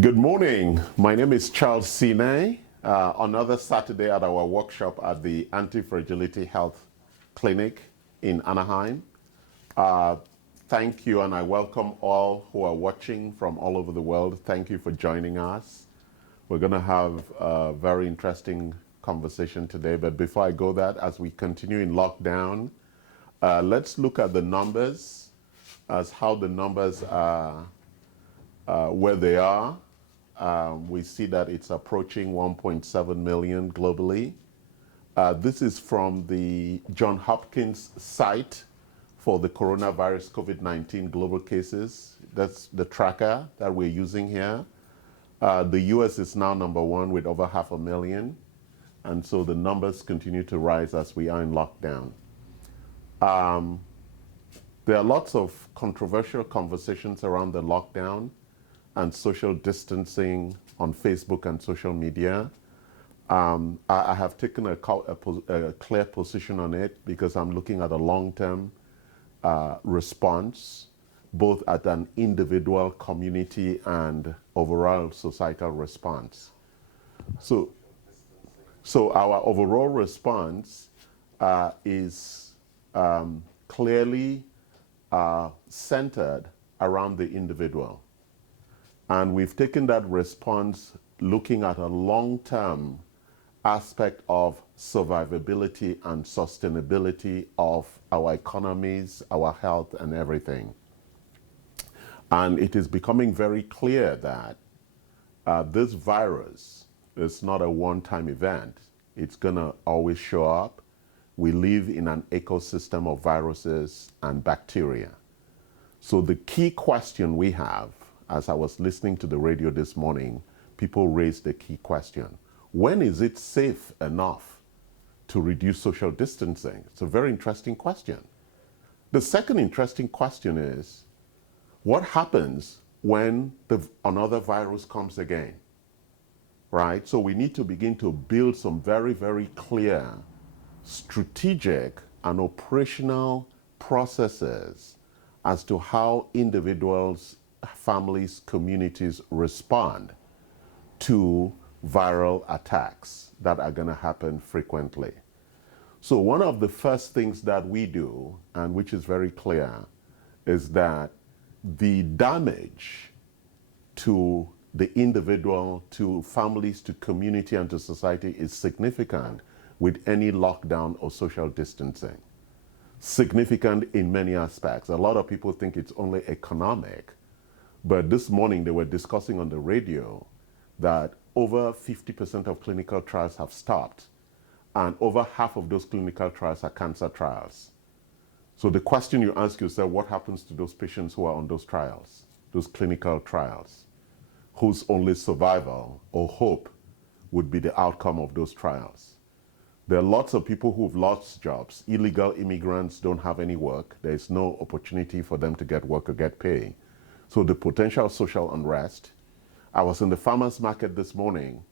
Good morning. My name is Charles Sine. Another Saturday at our workshop at the Anti-Fragility Health Clinic in Anaheim. Thank you, and I welcome all who are watching from all over the world. Thank you for joining us. We're going to have a very interesting conversation today, but before I go that, as we continue in lockdown, let's look at the numbers as how the numbers are where they are. We see that it's approaching 1.7 million globally. This is from the Johns Hopkins site for the coronavirus COVID-19 global cases. That's the tracker that we're using here. The US is now number one with over 500,000. And so the numbers continue to rise as we are in lockdown. There are lots of controversial conversations around the lockdown and social distancing on Facebook and social media. I have taken a clear position on it because I'm looking at a long-term response, both at an individual, community, and overall societal response. So our overall response is clearly centered around the individual. And we've taken that response looking at a long-term aspect of survivability and sustainability of our economies, our health, and everything. And it is becoming very clear that this virus is not a one-time event. It's going to always show up. We live in an ecosystem of viruses and bacteria. So the key question we have, as I was listening to the radio this morning, people raised the key question. When is it safe enough to reduce social distancing? It's a very interesting question. The second interesting question is, what happens when another virus comes again? Right? So we need to begin to build some very, very clear, strategic and operational processes as to how individuals, families, communities respond to viral attacks that are going to happen frequently. So one of the first things that we do, and which is very clear, is that the damage to the individual, to families, to community, and to society is significant with any lockdown or social distancing. Significant in many aspects. A lot of people think it's only economic. But this morning they were discussing on the radio that over 50% of clinical trials have stopped, and over half of those clinical trials are cancer trials. So the question you ask yourself, what happens to those patients who are on those trials, those clinical trials, whose only survival or hope would be the outcome of those trials? There are lots of people who've lost jobs. Illegal immigrants don't have any work. There's no opportunity for them to get work or get pay. So the potential social unrest. I was in the farmers market this morning,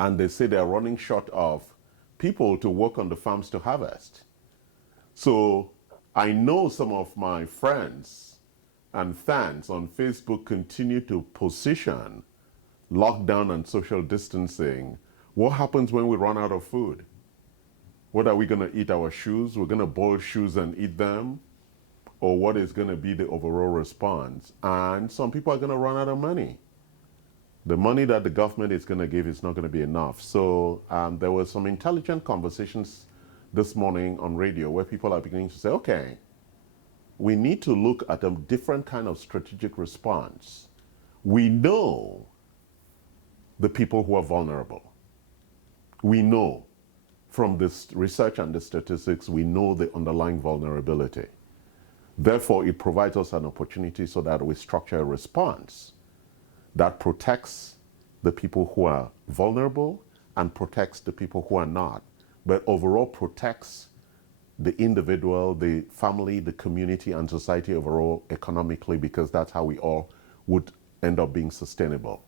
and they say they're running short of people to work on the farms to harvest. So I know some of my friends and fans on Facebook continue to position lockdown and social distancing. What happens when we run out of food? What are we going to eat? Our shoes? We're going to boil shoes and eat them? Or what is going to be the overall response? And some people are going to run out of money. The money that the government is going to give is not going to be enough. So there were some intelligent conversations this morning on radio where people are beginning to say, okay, we need to look at a different kind of strategic response. We know the people who are vulnerable. We know from this research and the statistics, we know the underlying vulnerability. Therefore, it provides us an opportunity so that we structure a response that protects the people who are vulnerable and protects the people who are not, but overall protects the individual, the family, the community, and society overall economically, because that's how we all would end up being sustainable.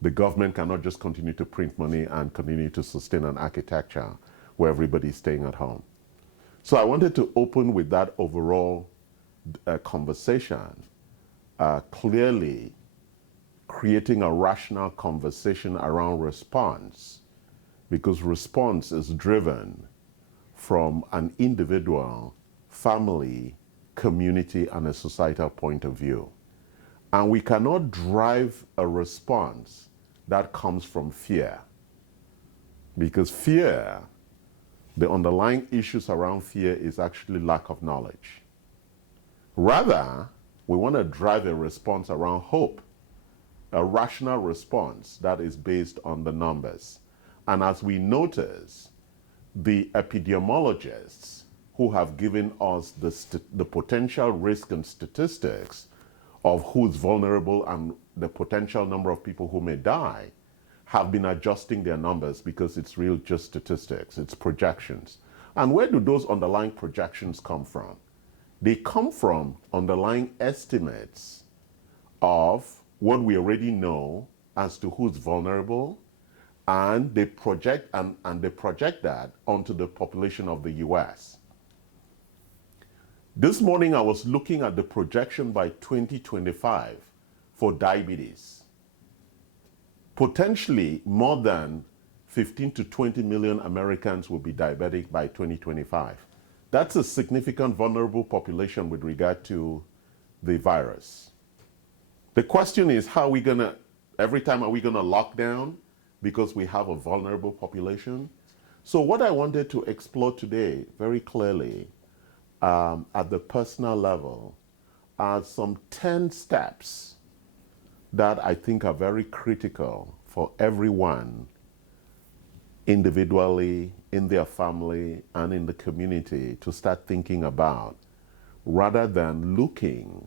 The government cannot just continue to print money and continue to sustain an architecture where everybody's staying at home. So I wanted to open with that overall conversation. Clearly, creating a rational conversation around response, because response is driven from an individual, family, community, and a societal point of view. And we cannot drive a response that comes from fear, because fear, the underlying issues around fear is actually lack of knowledge. Rather, we want to drive a response around hope, a rational response that is based on the numbers. And as we notice, the epidemiologists who have given us the potential risk and statistics of who's vulnerable and the potential number of people who may die have been adjusting their numbers, because it's real just statistics, it's projections. And where do those underlying projections come from? They come from underlying estimates of what we already know as to who's vulnerable, and they project they project that onto the population of the US. This morning I was looking at the projection by 2025 for diabetes. Potentially more than 15 to 20 million Americans will be diabetic by 2025. That's a significant vulnerable population with regard to the virus. The question is, how are we gonna, every time are we gonna lock down because we have a vulnerable population? So what I wanted to explore today very clearly at the personal level are some 10 steps that I think are very critical for everyone individually, in their family, and in the community to start thinking about, rather than looking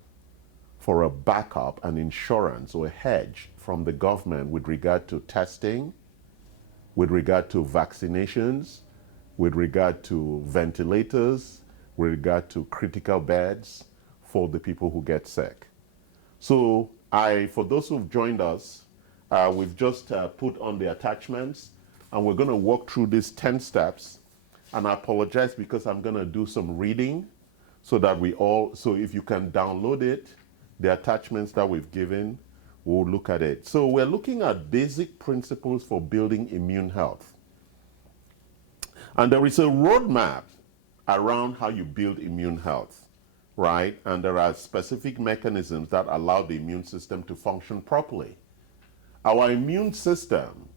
for a backup, an insurance, or a hedge from the government with regard to testing, with regard to vaccinations, with regard to ventilators, with regard to critical beds for the people who get sick. So for those who've joined us, we've just put on the attachments, and we're going to walk through these 10 steps. And I apologize because I'm going to do some reading so that so if you can download it, the attachments that we've given, we'll look at it. So we're looking at basic principles for building immune health. And there is a roadmap around how you build immune health, right? And there are specific mechanisms that allow the immune system to function properly. Our immune system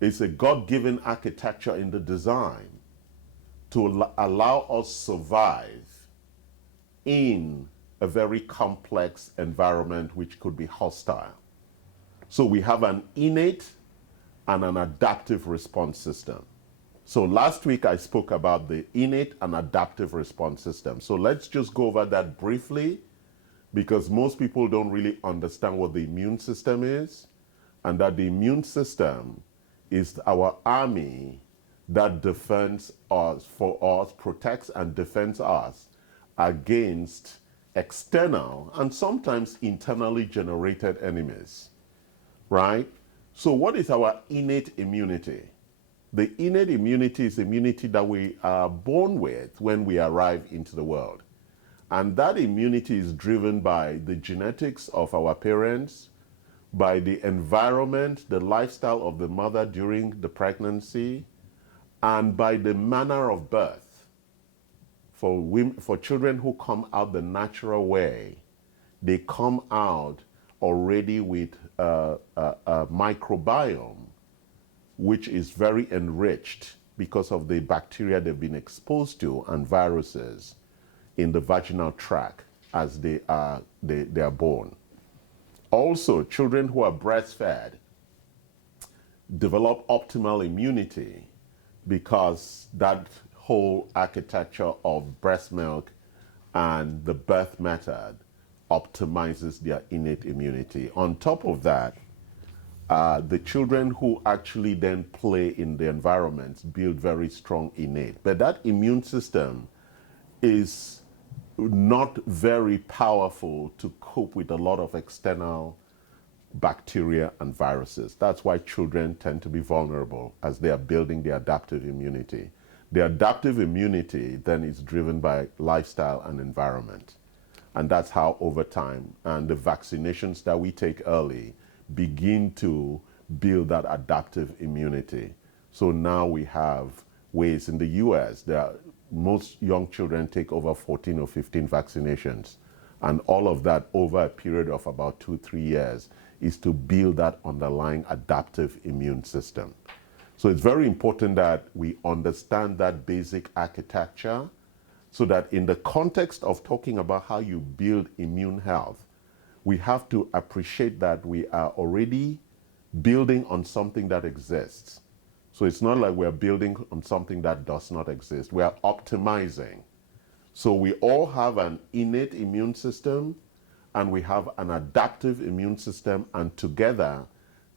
is a God-given architecture in the design to allow us survive in a very complex environment which could be hostile. So we have an innate and an adaptive response system. So last week I spoke about the innate and adaptive response system. So let's just go over that briefly, because most people don't really understand what the immune system is, and that the immune system is our army that defends us, protects and defends us against external and sometimes internally generated enemies, right? So what is our innate immunity? The innate immunity is immunity that we are born with when we arrive into the world. And that immunity is driven by the genetics of our parents, by the environment, the lifestyle of the mother during the pregnancy, and by the manner of birth. For children who come out the natural way, they come out already with a microbiome which is very enriched because of the bacteria they've been exposed to and viruses in the vaginal tract as they are born. Also, children who are breastfed develop optimal immunity because that whole architecture of breast milk and the birth method optimizes their innate immunity. On top of that, the children who actually then play in the environment build very strong innate. But that immune system is not very powerful to cope with a lot of external bacteria and viruses. That's why children tend to be vulnerable as they are building their adaptive immunity. The adaptive immunity then is driven by lifestyle and environment. And that's how over time and the vaccinations that we take early begin to build that adaptive immunity. So now we have ways in the US that most young children take over 14 or 15 vaccinations. And all of that over a period of about 2-3 years is to build that underlying adaptive immune system. So it's very important that we understand that basic architecture so that in the context of talking about how you build immune health, we have to appreciate that we are already building on something that exists. So it's not like we're building on something that does not exist. We are optimizing. So we all have an innate immune system and we have an adaptive immune system, and together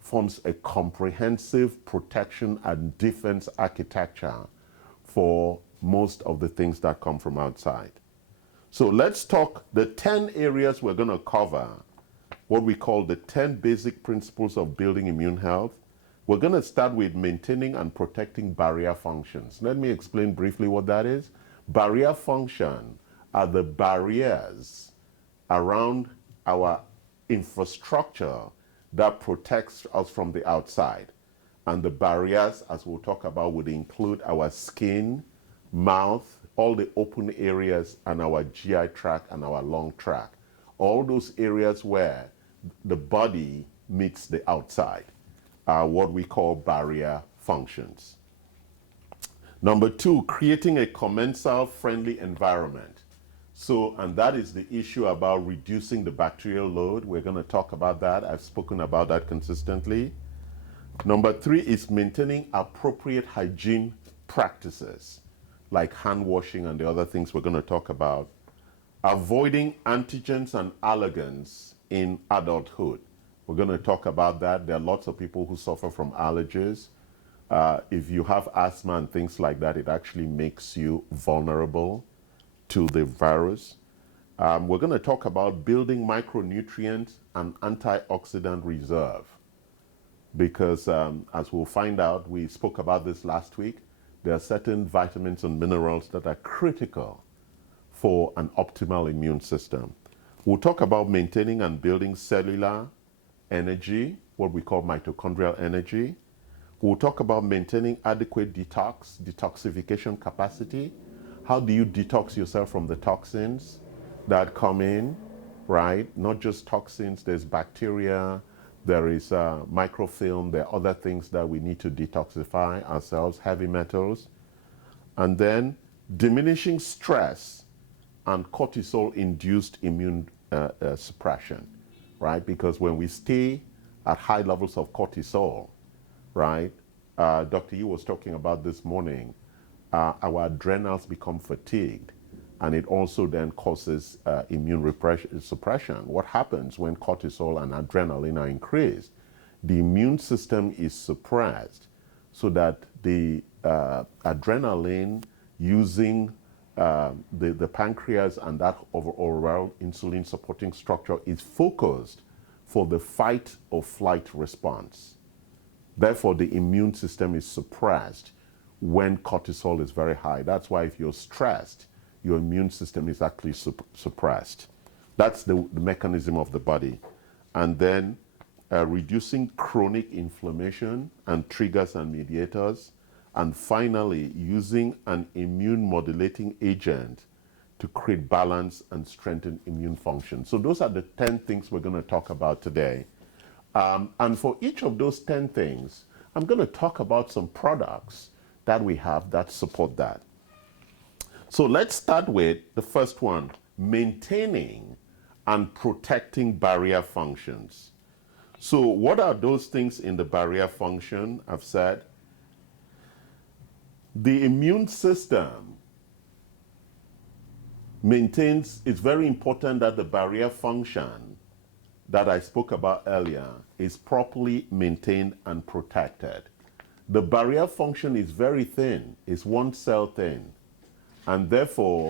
forms a comprehensive protection and defense architecture for most of the things that come from outside. So let's talk the 10 areas we're going to cover, what we call the 10 basic principles of building immune health. We're going to start with maintaining and protecting barrier functions. Let me explain briefly what that is. Barrier function are the barriers around our infrastructure that protects us from the outside. And the barriers, as we'll talk about, would include our skin, mouth, all the open areas, and our GI tract and our lung tract. All those areas where the body meets the outside are what we call barrier functions. Number 2, creating a commensal-friendly environment. So, and that is the issue about reducing the bacterial load. We're going to talk about that. I've spoken about that consistently. Number 3 is maintaining appropriate hygiene practices, like hand washing and the other things we're going to talk about. Avoiding antigens and allergens in adulthood. We're going to talk about that. There are lots of people who suffer from allergies. If you have asthma and things like that, it actually makes you vulnerable to the virus. We're going to talk about building micronutrient and antioxidant reserve, because as we'll find out, we spoke about this last week, there are certain vitamins and minerals that are critical for an optimal immune system. We'll talk about maintaining and building cellular energy, what we call mitochondrial energy. We'll talk about maintaining adequate detoxification capacity. How do you detox yourself from the toxins that come in, right? Not just toxins, there's bacteria, there is microfilm, there are other things that we need to detoxify ourselves, heavy metals. And then diminishing stress and cortisol-induced immune suppression, right? Because when we stay at high levels of cortisol, right? Dr. Yu was talking about this morning, our adrenals become fatigued, and it also then causes immune suppression. What happens when cortisol and adrenaline are increased? The immune system is suppressed so that the adrenaline using the pancreas and that overall insulin supporting structure is focused for the fight or flight response. Therefore, the immune system is suppressed when cortisol is very high. That's why if you're stressed, your immune system is actually suppressed. That's the mechanism of the body. And then reducing chronic inflammation and triggers and mediators. And finally, using an immune modulating agent to create balance and strengthen immune function. So those are the 10 things we're going to talk about today. And for each of those 10 things, I'm going to talk about some products that we have that support that. So let's start with the first one, maintaining and protecting barrier functions. So what are those things in the barrier function? I've said the immune system maintains, it's very important that the barrier function that I spoke about earlier is properly maintained and protected. The barrier function is very thin, it's one cell thin, and therefore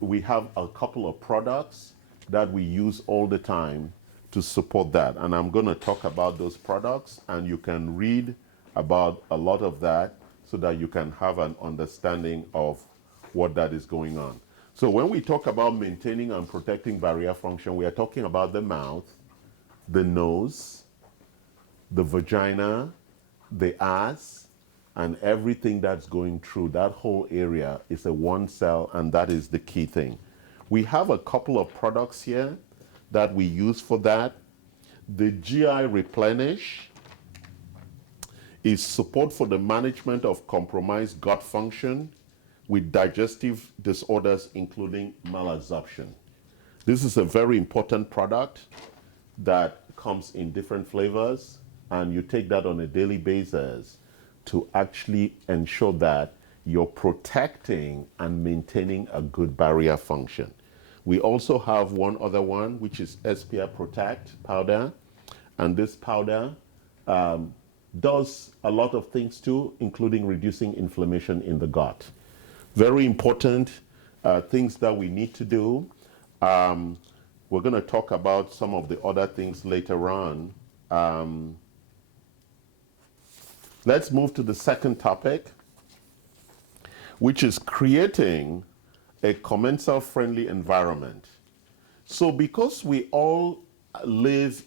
we have a couple of products that we use all the time to support that. And I'm going to talk about those products, and you can read about a lot of that so that you can have an understanding of what that is going on. So when we talk about maintaining and protecting barrier function, we are talking about the mouth, the nose, the vagina, the ass, and everything that's going through. That whole area is a one cell, and that is the key thing. We have a couple of products here that we use for that. The GI Replenish is support for the management of compromised gut function with digestive disorders, including malabsorption. This is a very important product that comes in different flavors, and you take that on a daily basis to actually ensure that you're protecting and maintaining a good barrier function. We also have one other one, which is SPR Protect powder, and this powder does a lot of things too, including reducing inflammation in the gut. Very important things that we need to do. We're going to talk about some of the other things later on. Let's move to the second topic, which is creating a commensal-friendly environment. So because we all live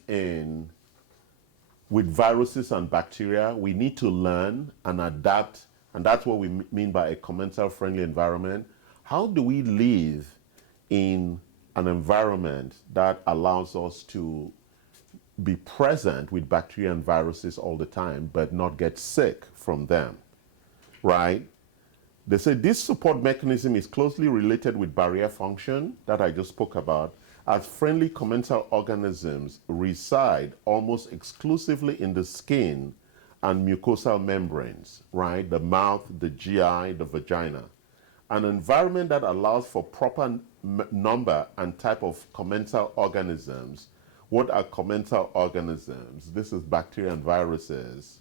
with viruses and bacteria, we need to learn and adapt, and that's what we mean by a commensal-friendly environment. How do we live in an environment that allows us to be present with bacteria and viruses all the time, but not get sick from them, right? They say this support mechanism is closely related with barrier function that I just spoke about, as friendly commensal organisms reside almost exclusively in the skin and mucosal membranes, right? The mouth, the GI, the vagina. An environment that allows for proper number and type of commensal organisms. What are commensal organisms? This is bacteria and viruses,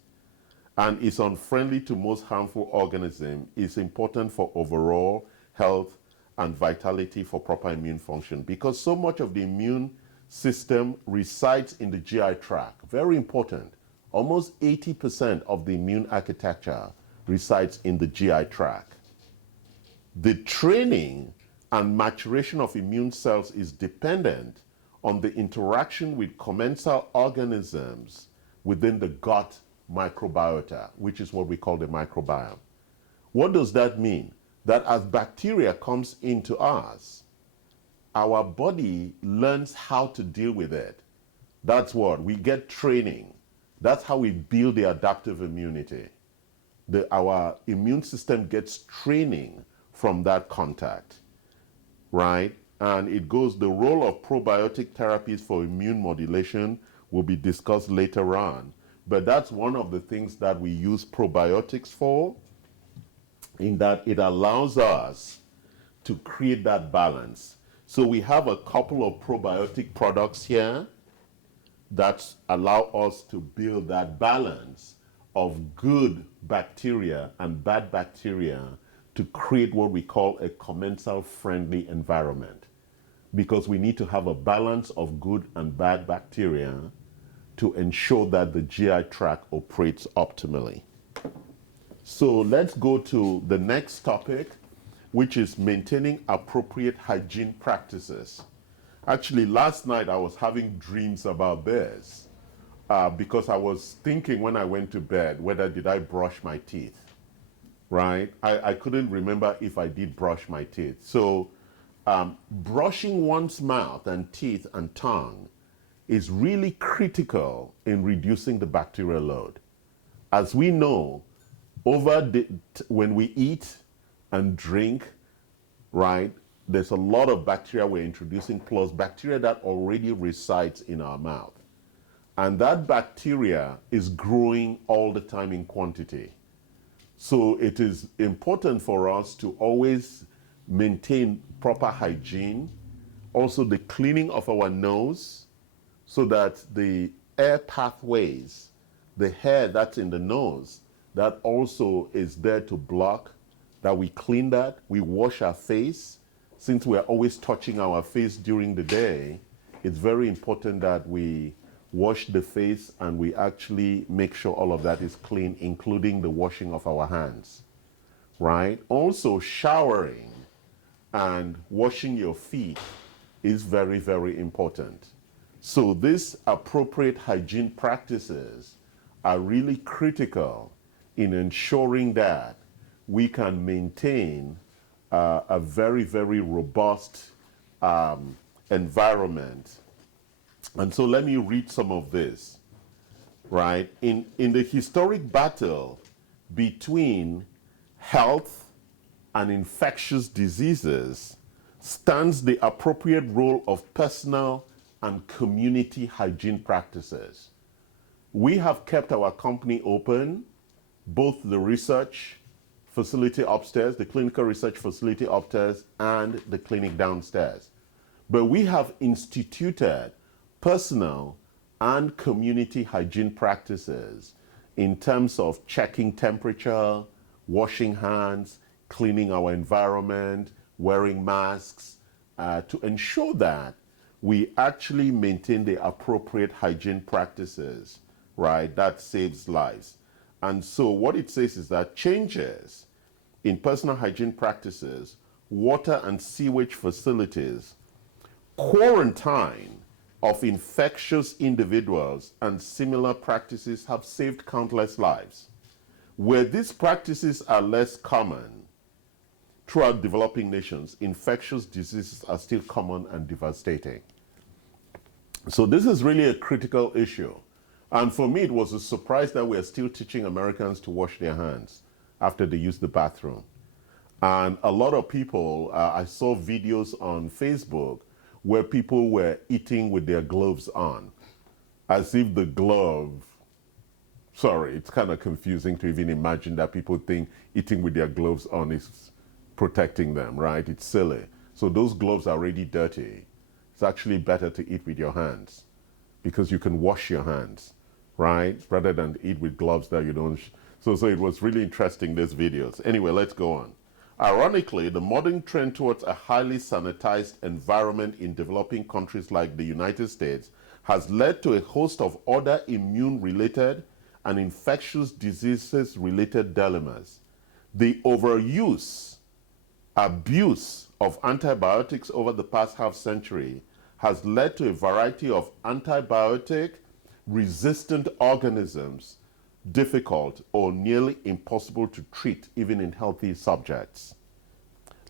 and is unfriendly to most harmful organisms, is important for overall health and vitality for proper immune function, because so much of the immune system resides in the GI tract. Very important. Almost 80% of the immune architecture resides in the GI tract. The training and maturation of immune cells is dependent on the interaction with commensal organisms within the gut microbiota, which is what we call the microbiome. What does that mean? That as bacteria comes into us, our body learns how to deal with it. That's what we get training. That's how we build the adaptive immunity. Our immune system gets training from that contact, right? And it goes, the role of probiotic therapies for immune modulation will be discussed later on. But that's one of the things that we use probiotics for, in that it allows us to create that balance. So we have a couple of probiotic products here that allow us to build that balance of good bacteria and bad bacteria to create what we call a commensal-friendly environment. Because we need to have a balance of good and bad bacteria to ensure that the GI tract operates optimally. So let's go to the next topic, which is maintaining appropriate hygiene practices. Actually, last night I was having dreams about this because I was thinking when I went to bed, whether did I brush my teeth, right? I couldn't remember if I did brush my teeth. So brushing one's mouth and teeth and tongue is really critical in reducing the bacterial load. As we know, when we eat and drink, right, there's a lot of bacteria we're introducing, plus bacteria that already resides in our mouth. And that bacteria is growing all the time in quantity. So it is important for us to always maintain proper hygiene, also the cleaning of our nose, so that the air pathways, the hair that's in the nose, that also is there to block, that we clean that, we wash our face. Since we're always touching our face during the day, it's very important that we wash the face and we actually make sure all of that is clean, including the washing of our hands, right? Also showering and washing your feet is very, very important. So these appropriate hygiene practices are really critical in ensuring that we can maintain a very, very robust environment. And so let me read some of this, right? In the historic battle between health and infectious diseases stands the appropriate role of personal and community hygiene practices. We have kept our company open, both the research facility upstairs, the clinical research facility upstairs, and the clinic downstairs. But we have instituted personal and community hygiene practices in terms of checking temperature, washing hands, cleaning our environment, wearing masks, to ensure that we actually maintain the appropriate hygiene practices, right? That saves lives. And so what it says is that changes in personal hygiene practices, water and sewage facilities, quarantine of infectious individuals, and similar practices have saved countless lives. Where these practices are less common throughout developing nations, infectious diseases are still common and devastating. So this is really a critical issue. And for me, it was a surprise that we are still teaching Americans to wash their hands after they use the bathroom. And a lot of people, I saw videos on Facebook where people were eating with their gloves on, as if the glove, sorry, it's kind of confusing to even imagine that people think eating with their gloves on is protecting them, right? It's silly. So those gloves are already dirty. It's actually better to eat with your hands because you can wash your hands, right? Rather than eat with gloves that you don't. So it was really interesting, these videos. Anyway, let's go on. Ironically, the modern trend towards a highly sanitized environment in developing countries like the United States has led to a host of other immune-related and infectious diseases-related dilemmas. The overuse, abuse of antibiotics over the past half-century has led to a variety of antibiotic-resistant organisms difficult or nearly impossible to treat even in healthy subjects.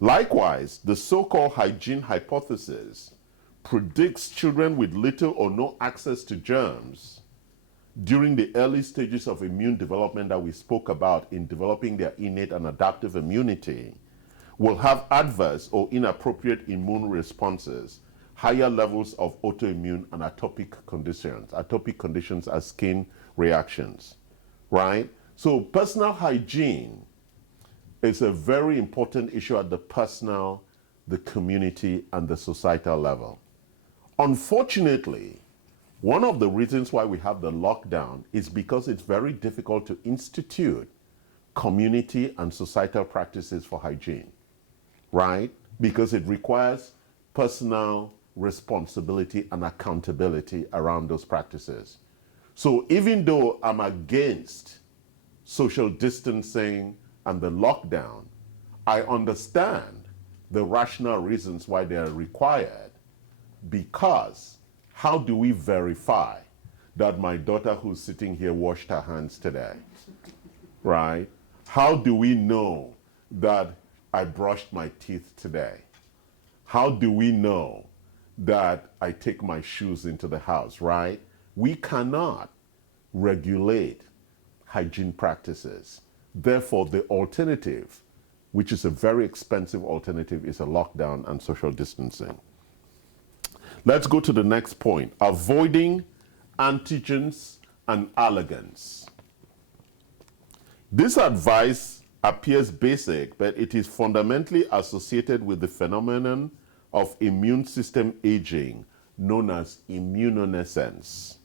Likewise, the so-called hygiene hypothesis predicts children with little or no access to germs during the early stages of immune development that we spoke about in developing their innate and adaptive immunity will have adverse or inappropriate immune responses, higher levels of autoimmune and atopic conditions. Atopic conditions are skin reactions, right? So personal hygiene is a very important issue at the personal, the community, and the societal level. Unfortunately, one of the reasons why we have the lockdown is because it's very difficult to institute community and societal practices for hygiene, right? Because it requires personal responsibility and accountability around those practices. So even though I'm against social distancing and the lockdown, I understand the rational reasons why they are required, because how do we verify that my daughter who's sitting here washed her hands today, right? How do we know that I brushed my teeth today? How do we know that I take my shoes into the house, right? We cannot regulate hygiene practices. Therefore, the alternative, which is a very expensive alternative, is a lockdown and social distancing. Let's go to the next point, avoiding antigens and allergens. This advice appears basic, but it is fundamentally associated with the phenomenon of immune system aging, known as immunosenescence.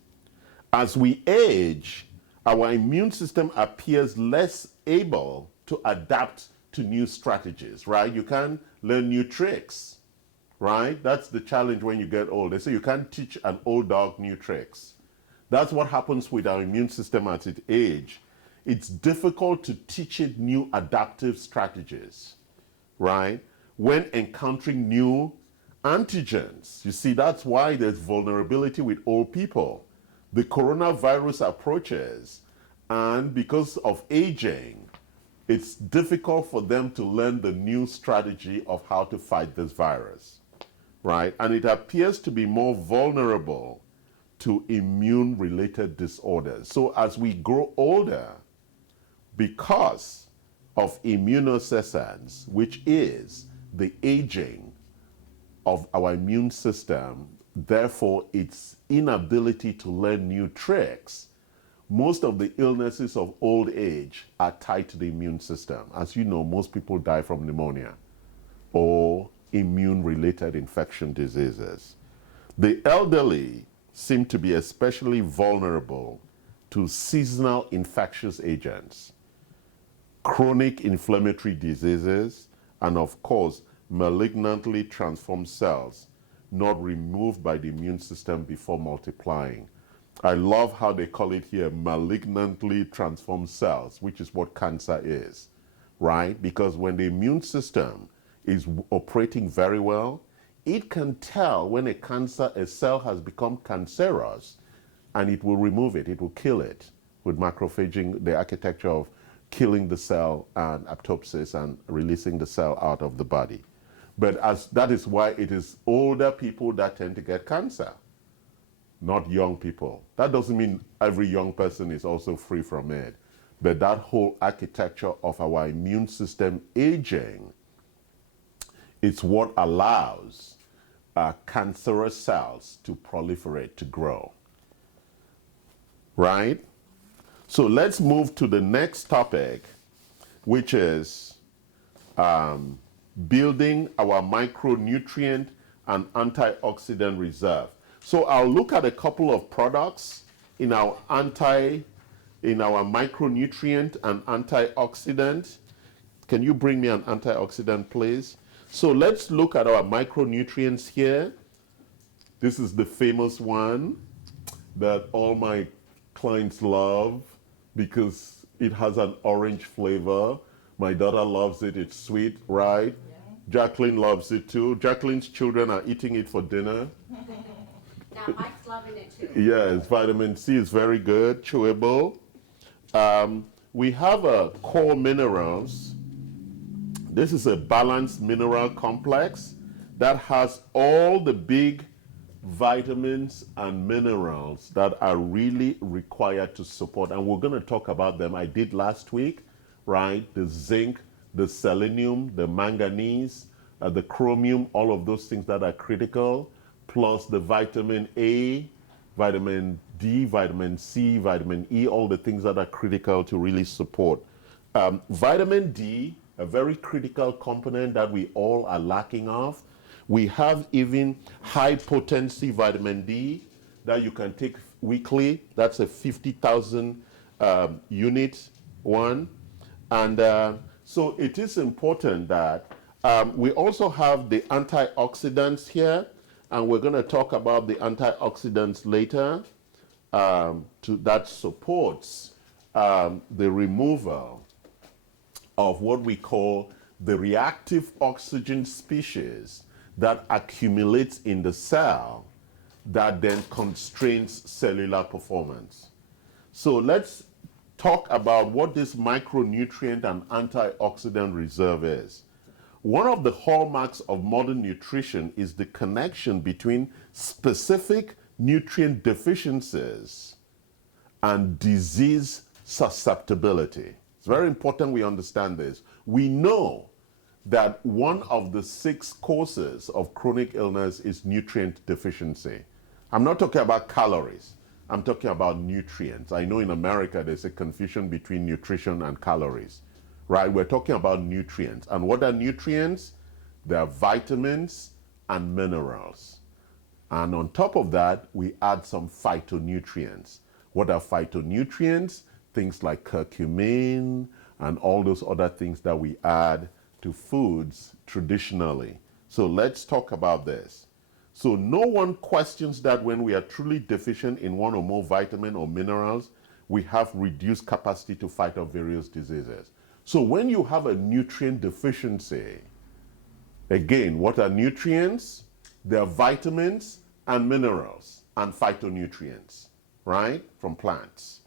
As we age, our immune system appears less able to adapt to new strategies, right? You can't learn new tricks, right? That's the challenge when you get old. They say you can't teach an old dog new tricks. That's what happens with our immune system as it ages. It's difficult to teach it new adaptive strategies, right? when encountering new antigens. You see, that's why there's vulnerability with old people. The coronavirus approaches, and because of aging, it's difficult for them to learn the new strategy of how to fight this virus, right? And it appears to be more vulnerable to immune-related disorders. So as we grow older, because of immunosenescence, which is the aging of our immune system, therefore its inability to learn new tricks, most of the illnesses of old age are tied to the immune system. As you know, most people die from pneumonia or immune-related infection diseases. The elderly seem to be especially vulnerable to seasonal infectious agents, chronic inflammatory diseases, and of course, malignantly transformed cells not removed by the immune system before multiplying. I love how they call it here malignantly transformed cells, which is what cancer is, right? Because when the immune system is operating very well, it can tell when a cell has become cancerous, and it will remove it, it will kill it with macrophaging, the architecture of killing the cell and apoptosis and releasing the cell out of the body. But that is why it is older people that tend to get cancer, not young people. That doesn't mean every young person is also free from it. But that whole architecture of our immune system aging, it's what allows cancerous cells to proliferate, to grow. Right? So let's move to the next topic, which is building our micronutrient and antioxidant reserve. So I'll look at a couple of products in our micronutrient and antioxidant. Can you bring me an antioxidant, please? So let's look at our micronutrients here. This is the famous one that all my clients love because it has an orange flavor. My daughter loves it. It's sweet, right? Yeah. Jacqueline loves it too. Jacqueline's children are eating it for dinner. Now Mike's loving it too. Yes, vitamin C is very good, chewable. We have core minerals. This is a balanced mineral complex that has all the big vitamins and minerals that are really required to support. And we're going to talk about them. I did last week, right? The zinc, the selenium, the manganese, the chromium, all of those things that are critical, plus the vitamin A, vitamin D, vitamin C, vitamin E, all the things that are critical to really support. Vitamin D, a very critical component that we all are lacking of. We have even high potency vitamin D that you can take weekly. That's a 50,000 unit one. And so it is important that we also have the antioxidants here. And we're going to talk about the antioxidants later that supports the removal of what we call the reactive oxygen species that accumulates in the cell that then constrains cellular performance. So let's talk about what this micronutrient and antioxidant reserve is. One of the hallmarks of modern nutrition is the connection between specific nutrient deficiencies and disease susceptibility. It's very important we understand this. We know that one of the 6 causes of chronic illness is nutrient deficiency. I'm not talking about calories. I'm talking about nutrients. I know in America there's a confusion between nutrition and calories. Right, we're talking about nutrients. And what are nutrients? They are vitamins and minerals. And on top of that, we add some phytonutrients. What are phytonutrients? Things like curcumin and all those other things that we add to foods traditionally. So let's talk about this. So no one questions that when we are truly deficient in one or more vitamin or minerals, we have reduced capacity to fight off various diseases. So when you have a nutrient deficiency, Again, what are nutrients? They're vitamins and minerals and phytonutrients, right, from plants.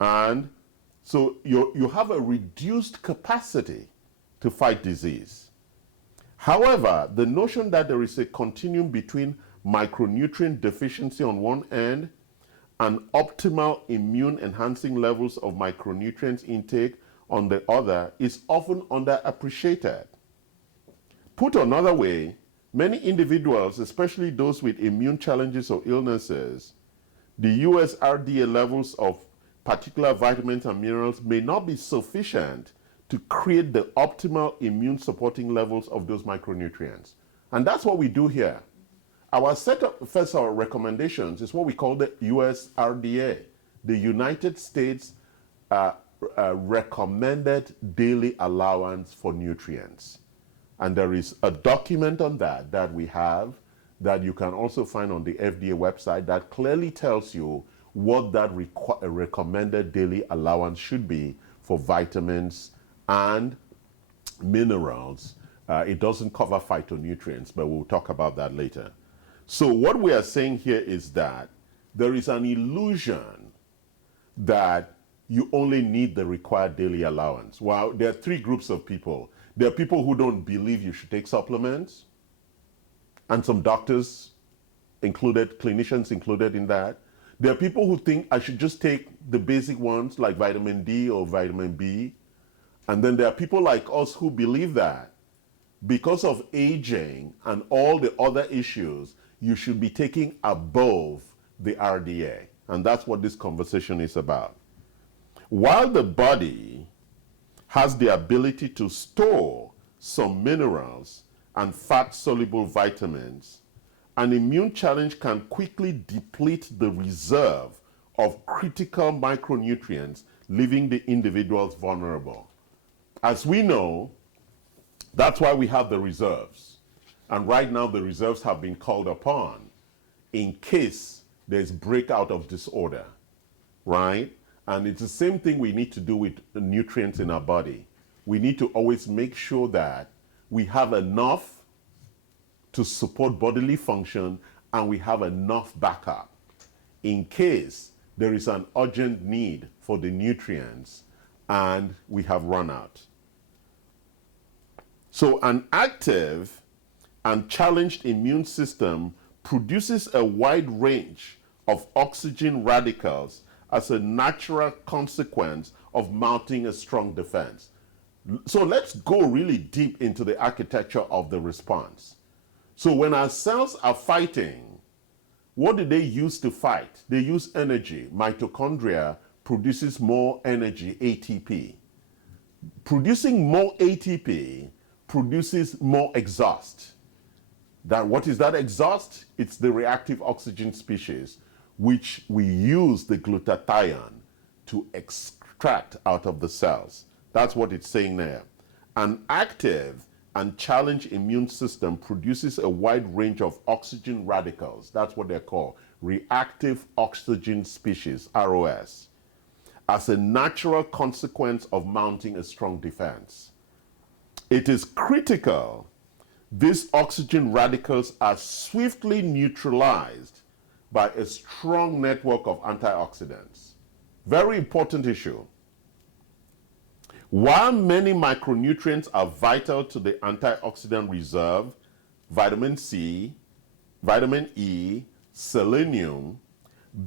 And so you have a reduced capacity to fight disease. However, the notion that there is a continuum between micronutrient deficiency on one end and optimal immune enhancing levels of micronutrients intake on the other is often underappreciated. Put another way, many individuals, especially those with immune challenges or illnesses, the US RDA levels of particular vitamins and minerals may not be sufficient to create the optimal immune supporting levels of those micronutrients. And that's what we do here. Our set of first our recommendations is what we call the US RDA, the United States recommended daily allowance for nutrients. And there is a document on that we have that you can also find on the FDA website that clearly tells you what that recommended daily allowance should be for vitamins and minerals. It doesn't cover phytonutrients, but we'll talk about that later. So what we are saying here is that there is an illusion that you only need the required daily allowance. Well, there are three groups of people. There are people who don't believe you should take supplements, and some doctors included, clinicians included in that. There are people who think I should just take the basic ones like vitamin D or vitamin B. And then there are people like us who believe that because of aging and all the other issues, you should be taking above the RDA. And that's what this conversation is about. While the body has the ability to store some minerals and fat-soluble vitamins, an immune challenge can quickly deplete the reserve of critical micronutrients, leaving the individuals vulnerable. As we know, that's why we have the reserves. And right now the reserves have been called upon in case there's breakout of disorder, right? And it's the same thing we need to do with the nutrients in our body. We need to always make sure that we have enough to support bodily function and we have enough backup in case there is an urgent need for the nutrients and we have run out. So an active and challenged immune system produces a wide range of oxygen radicals as a natural consequence of mounting a strong defense. So let's go really deep into the architecture of the response. So when our cells are fighting, what do they use to fight? They use energy. Mitochondria produces more energy, ATP. Producing more ATP produces more exhaust. What is that exhaust? It's the reactive oxygen species, which we use the glutathione to extract out of the cells. That's what it's saying there. An active and challenged immune system produces a wide range of oxygen radicals. That's what they're called, reactive oxygen species, ROS, as a natural consequence of mounting a strong defense. It is critical these oxygen radicals are swiftly neutralized by a strong network of antioxidants. Very important issue. While many micronutrients are vital to the antioxidant reserve, vitamin C, vitamin E, selenium,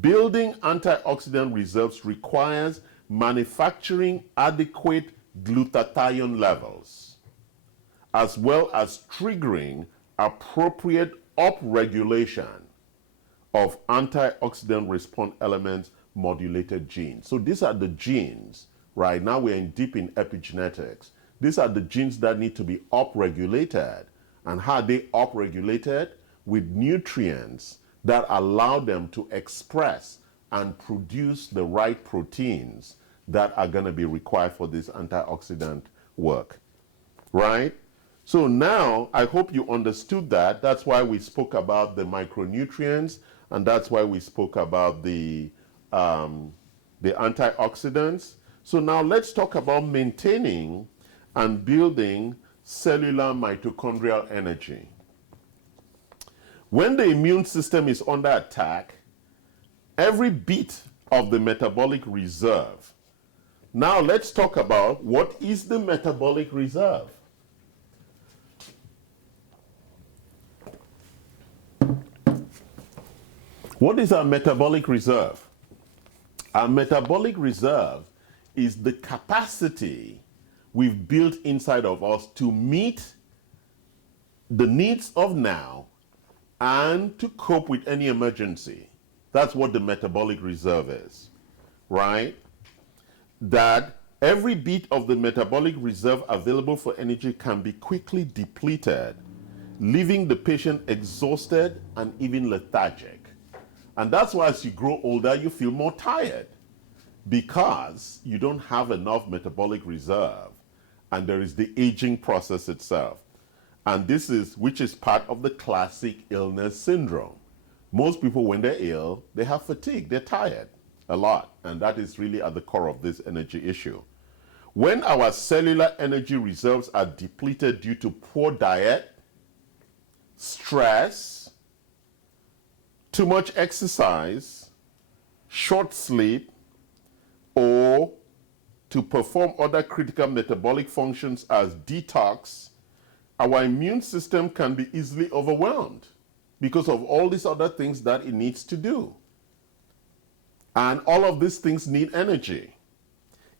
building antioxidant reserves requires manufacturing adequate glutathione levels, as well as triggering appropriate upregulation of antioxidant response elements modulated genes. So these are the genes. Right now we're deep in epigenetics. These are the genes that need to be upregulated. And how are they upregulated? With nutrients that allow them to express and produce the right proteins that are going to be required for this antioxidant work, right? So now I hope you understood that. That's why we spoke about the micronutrients, and that's why we spoke about the antioxidants. So now let's talk about maintaining and building cellular mitochondrial energy. When the immune system is under attack, every bit of the metabolic reserve. Now let's talk about what is the metabolic reserve. What is our metabolic reserve? Our metabolic reserve is the capacity we've built inside of us to meet the needs of now and to cope with any emergency. That's what the metabolic reserve is, right? That every bit of the metabolic reserve available for energy can be quickly depleted, leaving the patient exhausted and even lethargic. And that's why as you grow older, you feel more tired because you don't have enough metabolic reserve. And there is the aging process itself. And this is, which is part of the classic illness syndrome. Most people, when they're ill, they have fatigue, they're tired a lot. And that is really at the core of this energy issue. When our cellular energy reserves are depleted due to poor diet, stress, too much exercise, short sleep, or to perform other critical metabolic functions as detox, our immune system can be easily overwhelmed because of all these other things that it needs to do. And all of these things need energy.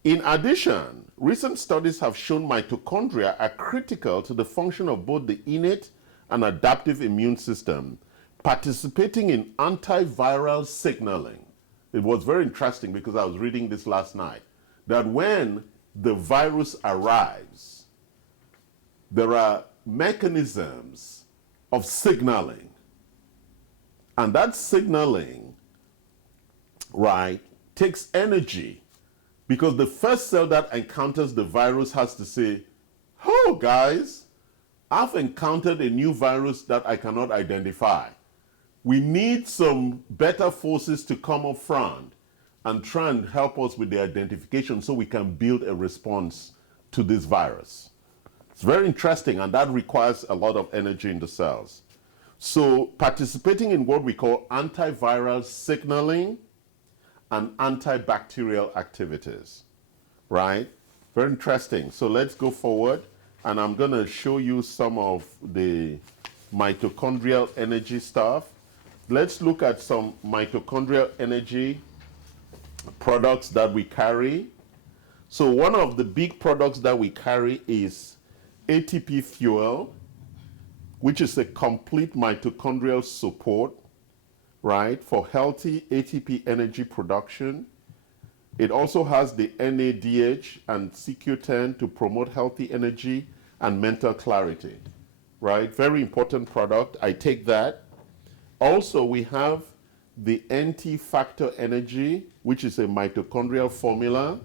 In addition, recent studies have shown mitochondria are critical to the function of both the innate and adaptive immune system, participating in antiviral signaling. It was very interesting because I was reading this last night, that when the virus arrives, there are mechanisms of signaling. And that signaling, right, takes energy because the first cell that encounters the virus has to say, oh, guys, I've encountered a new virus that I cannot identify. We need some better forces to come up front and try and help us with the identification so we can build a response to this virus. It's very interesting, and that requires a lot of energy in the cells. So participating in what we call antiviral signaling and antibacterial activities, right? Very interesting. So let's go forward, and I'm going to show you some of the mitochondrial energy stuff. Let's look at some mitochondrial energy products that we carry. So one of the big products that we carry is ATP fuel, which is a complete mitochondrial support, right, for healthy ATP energy production. It also has the NADH and CQ10 to promote healthy energy and mental clarity, right? Very important product. I take that. Also, we have the NT-factor energy, which is a mitochondrial formula.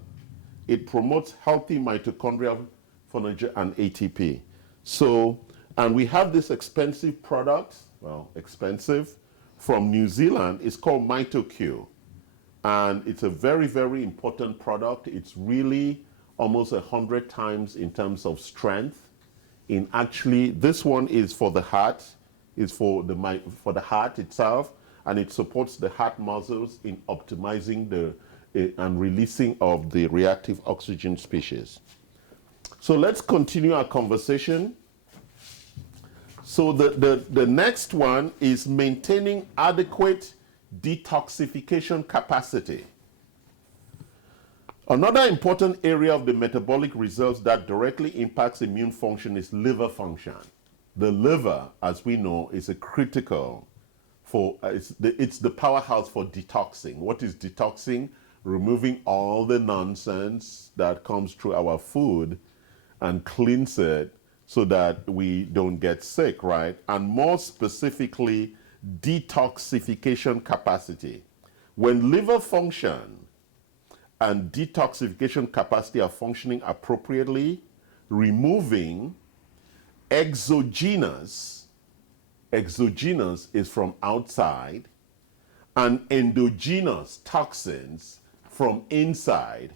It promotes healthy mitochondrial energy and ATP. So, and we have this expensive product, well, expensive, from New Zealand. It's called MitoQ. And it's a very, very important product. It's really almost 100 times in terms of strength. In actually, this one is for the heart. Is for the heart itself, and it supports the heart muscles in optimizing and releasing of the reactive oxygen species. So let's continue our conversation. So the next one is maintaining adequate detoxification capacity. Another important area of the metabolic reserves that directly impacts immune function is liver function. The liver, as we know, is a critical for, it's the powerhouse for detoxing. What is detoxing? Removing all the nonsense that comes through our food and cleanse it so that we don't get sick, right? And more specifically, detoxification capacity. When liver function and detoxification capacity are functioning appropriately, removing exogenous is from outside, and endogenous toxins from inside,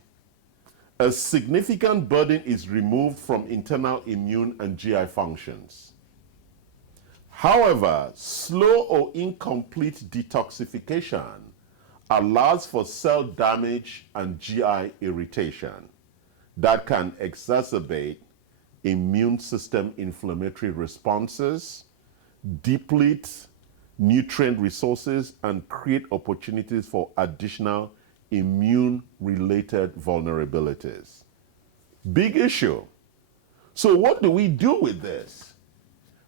a significant burden is removed from internal immune and GI functions. However, slow or incomplete detoxification allows for cell damage and GI irritation that can exacerbate immune system inflammatory responses, deplete nutrient resources, and create opportunities for additional immune-related vulnerabilities. Big issue. So what do we do with this?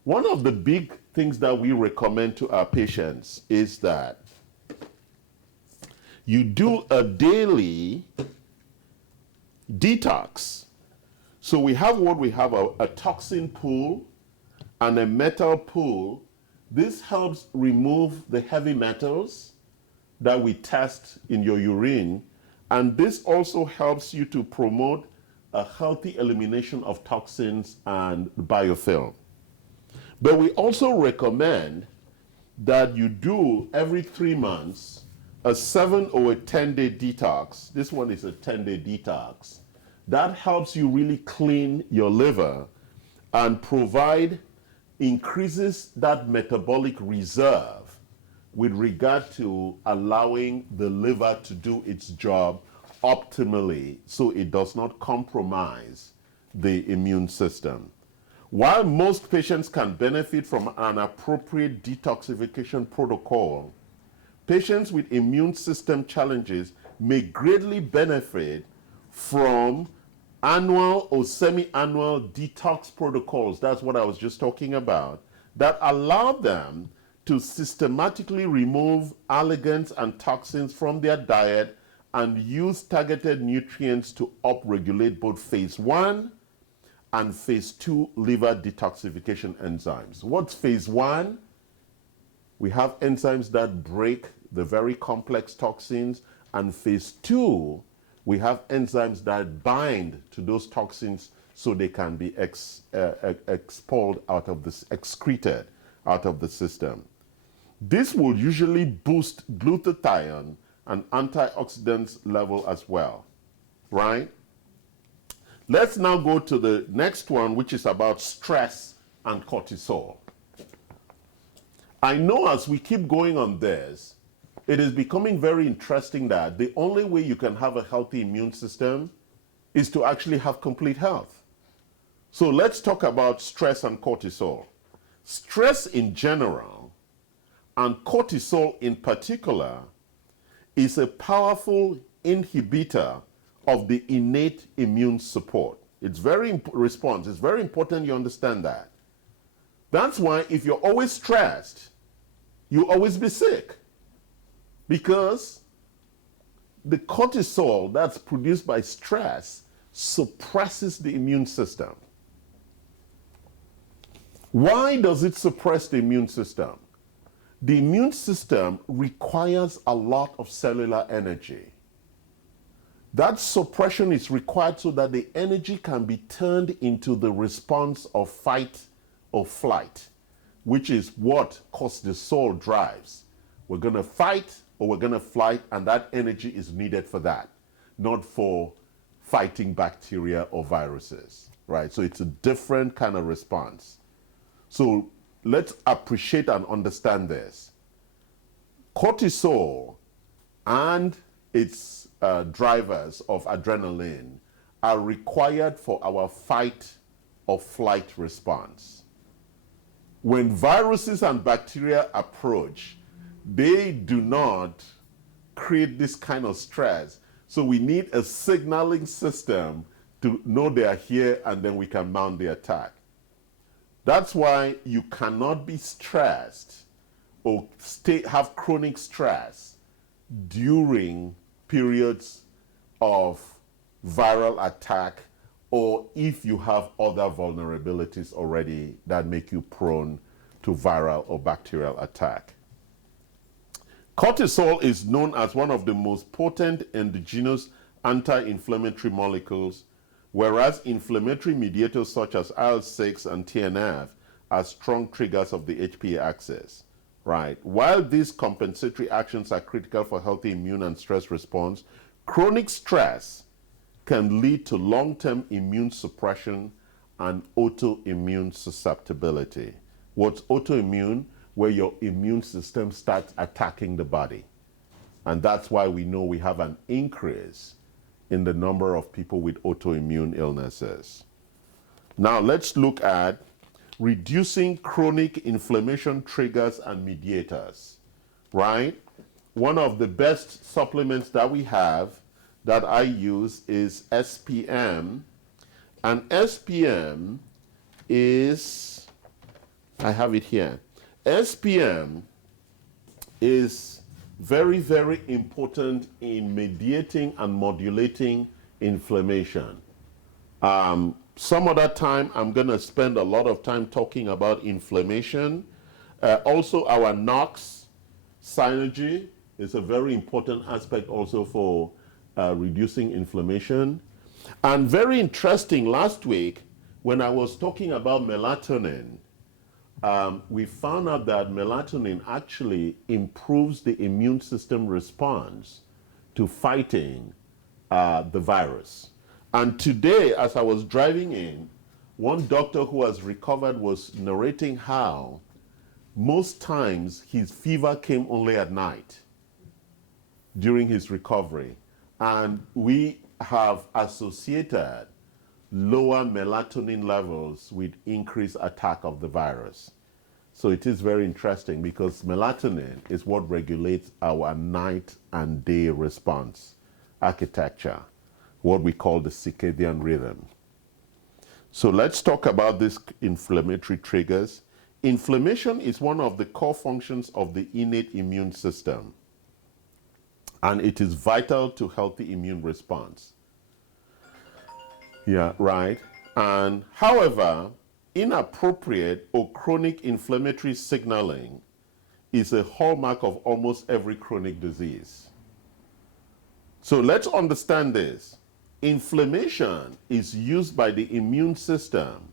One of the big things that we recommend to our patients is that you do a daily detox. So we have a toxin pool and a metal pool. This helps remove the heavy metals that we test in your urine, and this also helps you to promote a healthy elimination of toxins and biofilm. But we also recommend that you do every 3 months a 7 or a 10-day detox. This one is a 10-day detox. That helps you really clean your liver and increases that metabolic reserve with regard to allowing the liver to do its job optimally so it does not compromise the immune system. While most patients can benefit from an appropriate detoxification protocol, patients with immune system challenges may greatly benefit from annual or semi-annual detox protocols. That's what I was just talking about, that allow them to systematically remove allergens and toxins from their diet and use targeted nutrients to upregulate both phase 1 and phase 2 liver detoxification enzymes. What's phase 1? We have enzymes that break the very complex toxins, and phase 2, we have enzymes that bind to those toxins so they can be expelled out of this, excreted out of the system. This will usually boost glutathione and antioxidants level as well, right? Let's now go to the next one, which is about stress and cortisol. I know as we keep going on this, it is becoming very interesting that the only way you can have a healthy immune system is to actually have complete health. So let's talk about stress and cortisol. Stress in general and cortisol in particular is a powerful inhibitor of the innate immune support. It's very response. It's very important you understand that. That's why if you're always stressed, you'll always be sick, because the cortisol that's produced by stress suppresses the immune system. Why does it suppress the immune system? The immune system requires a lot of cellular energy. That suppression is required so that the energy can be turned into the response of fight or flight, which is what cortisol drives. We're going to fight or we're going to flight, and that energy is needed for that, not for fighting bacteria or viruses, right? So it's a different kind of response. So let's appreciate and understand this. Cortisol and its drivers of adrenaline are required for our fight or flight response. When viruses and bacteria approach, they do not create this kind of stress. So we need a signaling system to know they are here, and then we can mount the attack. That's why you cannot be stressed or have chronic stress during periods of viral attack, or if you have other vulnerabilities already that make you prone to viral or bacterial attack. Cortisol is known as one of the most potent endogenous anti-inflammatory molecules, whereas inflammatory mediators such as IL-6 and TNF are strong triggers of the HPA axis, right? While these compensatory actions are critical for healthy immune and stress response, chronic stress can lead to long-term immune suppression and autoimmune susceptibility. What's autoimmune? Where your immune system starts attacking the body. And that's why we know we have an increase in the number of people with autoimmune illnesses. Now let's look at reducing chronic inflammation triggers and mediators, right? One of the best supplements that we have that I use is SPM. And SPM is, I have it here. SPM is very, very important in mediating and modulating inflammation. Some other time, I'm going to spend a lot of time talking about inflammation. Also, our NOx synergy is a very important aspect also for reducing inflammation. And very interesting, last week, when I was talking about melatonin, we found out that melatonin actually improves the immune system response to fighting the virus. And today, as I was driving in, one doctor who has recovered was narrating how most times his fever came only at night during his recovery. And we have associated lower melatonin levels with increased attack of the virus. So it is very interesting because melatonin is what regulates our night and day response architecture, what we call the circadian rhythm. So let's talk about these inflammatory triggers. Inflammation is one of the core functions of the innate immune system, and it is vital to healthy immune response. Yeah, right. And however, inappropriate or chronic inflammatory signaling is a hallmark of almost every chronic disease. So let's understand this. Inflammation is used by the immune system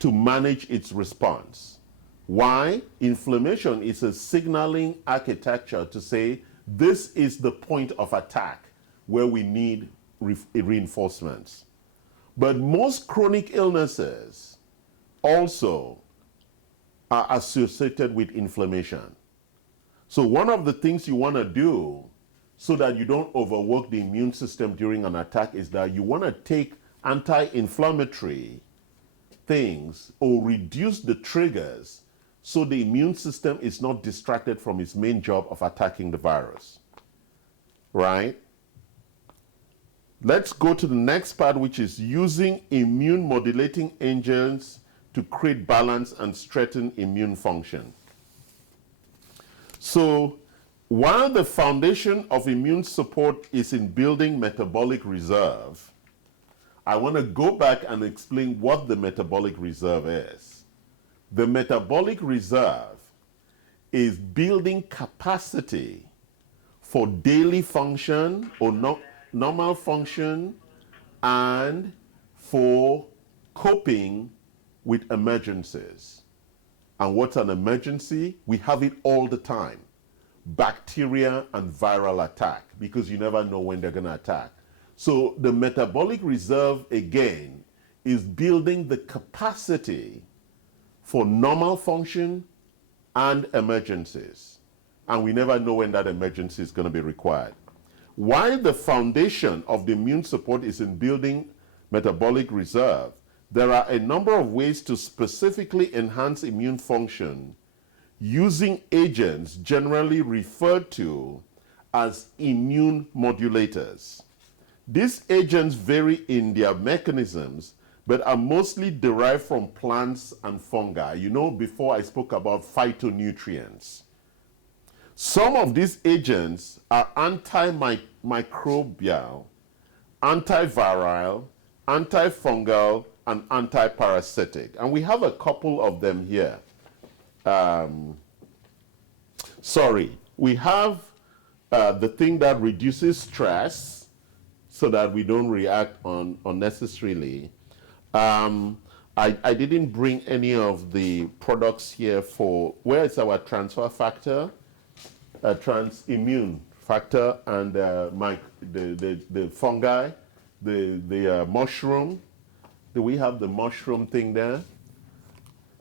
to manage its response. Why? Inflammation is a signaling architecture to say this is the point of attack where we need reinforcements. But most chronic illnesses also are associated with inflammation. So one of the things you want to do so that you don't overwork the immune system during an attack is that you want to take anti-inflammatory things or reduce the triggers so the immune system is not distracted from its main job of attacking the virus, right? Let's go to the next part, which is using immune modulating agents to create balance and strengthen immune function. So while the foundation of immune support is in building metabolic reserve, I want to go back and explain what the metabolic reserve is. The metabolic reserve is building capacity for daily function or normal function and for coping with emergencies. And what's an emergency? We have it all the time. Bacteria and viral attack, because you never know when they're going to attack. So the metabolic reserve, again, is building the capacity for normal function and emergencies. And we never know when that emergency is going to be required. While the foundation of the immune support is in building metabolic reserve, there are a number of ways to specifically enhance immune function using agents generally referred to as immune modulators. These agents vary in their mechanisms, but are mostly derived from plants and fungi. You know, before I spoke about phytonutrients. Some of these agents are antimicrobial, antiviral, antifungal, and antiparasitic. And we have a couple of them here. We have the thing that reduces stress so that we don't react unnecessarily. I didn't bring any of the products here for, where is our transfer factor? Transimmune factor and the fungi. the mushroom. Do we have the mushroom thing there?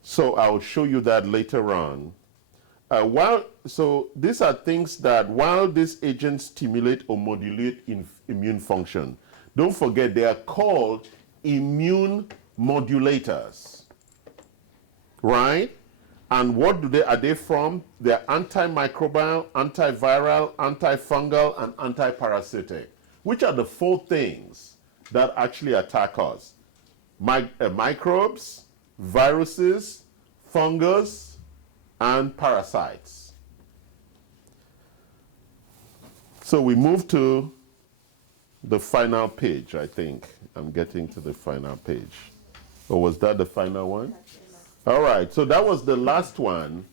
So I'll show you that later on. So these are things that while these agents stimulate or modulate immune function, don't forget they are called immune modulators, right? And what are they from? They're antimicrobial, antiviral, antifungal, and antiparasitic, which are the 4 things that actually attack us. Microbes, viruses, fungus, and parasites. So we move to the final page, I think. I'm getting to the final page. Or was that the final one? All right, so that was the last one.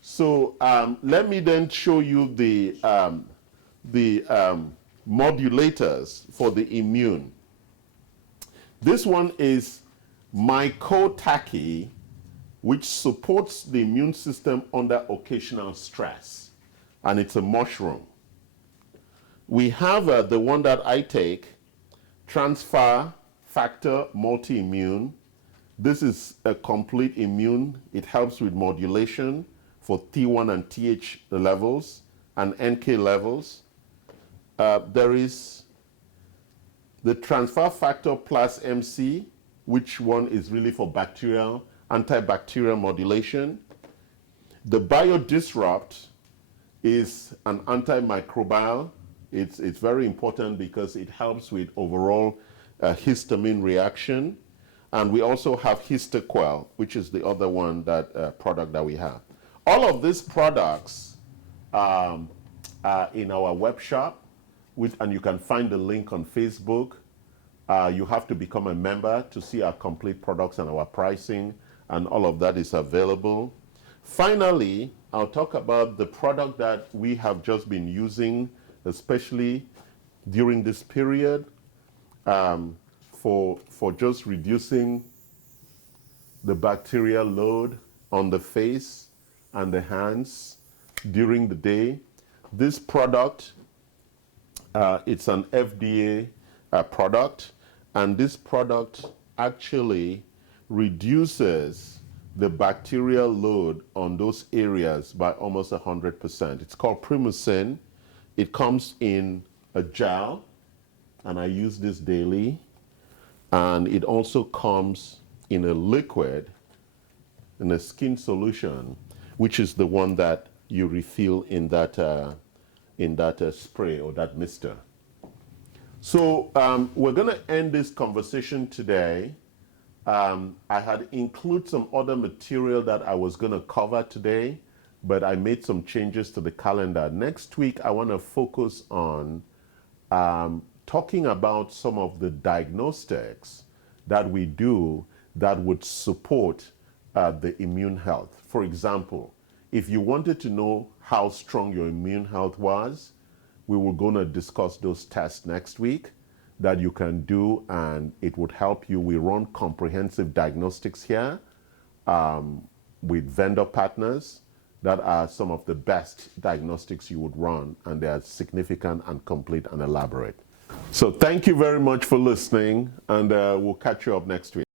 So let me then show you the modulators for the immune. This one is mycotachy, which supports the immune system under occasional stress. And it's a mushroom. We have the one that I take, transfer factor multi-immune. This is a complete immune. It helps with modulation for T1 and TH levels and NK levels. There is the transfer factor plus MC, which one is really for bacterial, antibacterial modulation. The biodisrupt is an antimicrobial. It's very important because it helps with overall histamine reaction. And we also have Histoquel, which is the other one product that we have. All of these products are in our web shop, and you can find the link on Facebook. You have to become a member to see our complete products and our pricing, and all of that is available. Finally, I'll talk about the product that we have just been using, especially during this period, for just reducing the bacterial load on the face and the hands during the day. This product, it's an FDA product, and this product actually reduces the bacterial load on those areas by almost 100%. It's called Primucin. It comes in a gel, and I use this daily. And it also comes in a liquid, in a skin solution, which is the one that you refill in that spray or that mister. So we're going to end this conversation today. I had included some other material that I was going to cover today, but I made some changes to the calendar. Next week, I want to focus on talking about some of the diagnostics that we do that would support the immune health. For example, if you wanted to know how strong your immune health was, we were going to discuss those tests next week that you can do, and it would help you. We run comprehensive diagnostics here with vendor partners that are some of the best diagnostics you would run, and they are significant and complete and elaborate. So thank you very much for listening, and we'll catch you up next week.